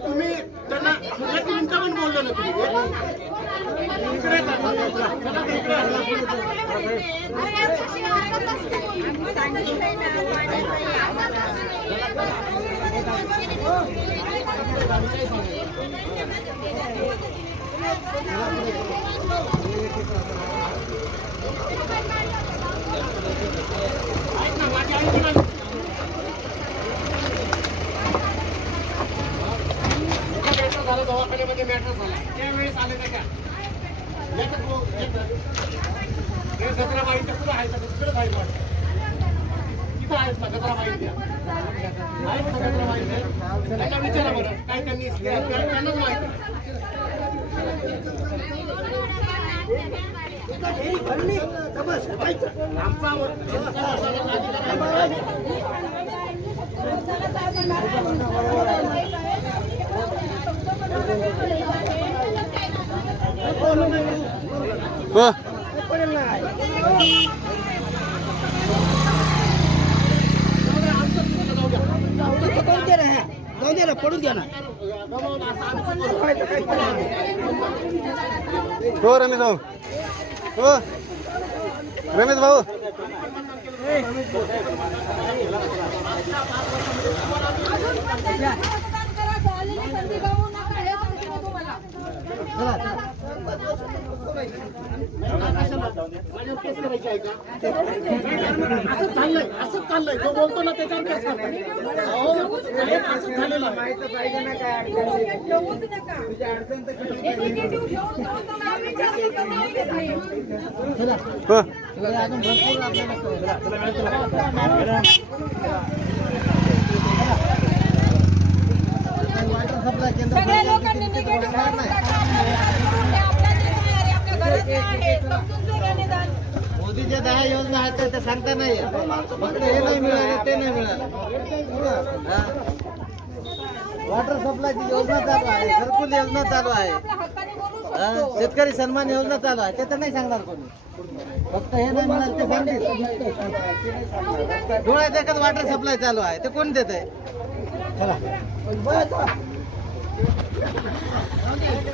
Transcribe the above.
तुम्ही त्यांना एक पण बोललो ना तुम्ही मॅटर झाला त्यावेळेस आले का त्या. हे गजराबाईच्या कुठं आहेत आता? तिकडं आहेत वाटतं. तिथं आहेत ना गजराबाई त्या. आहेत ना गजराबाई त्या? त्यांना विचारा बरं काय त्यांनी त्या- त्या- त्यांनाच माहिती आमचा पडून द्या ना हो. रमेश भाऊ. हो रमेश भाऊ माझ्यावर करायची आहे का? असंच चाललंय असंच चाललंय. जो बोलतो ना त्याच्यावर केस करतात अहो, असंच झालेलं आहे. हो. सगळ्या लोकांनी निगेटिव्ह आपल्या घरात आहे? समजून जरा निदान ज्या दहा योजना आहेत त्या- त्या सांगता नाही फक्त हे नाही मिळालं ते नाही मिळालं. वॉटर सप्लायची योजना चालू आहे घरकुल योजना चालू आहे. शेतकरी सन्मान योजना चालू आहे ते तर नाही सांगणार कोणी. फक्त हे नाही मिळालं ते सांगतील. डोळ्यात एकच वॉटर सप्लाय चालू आहे ते कोण देत आहे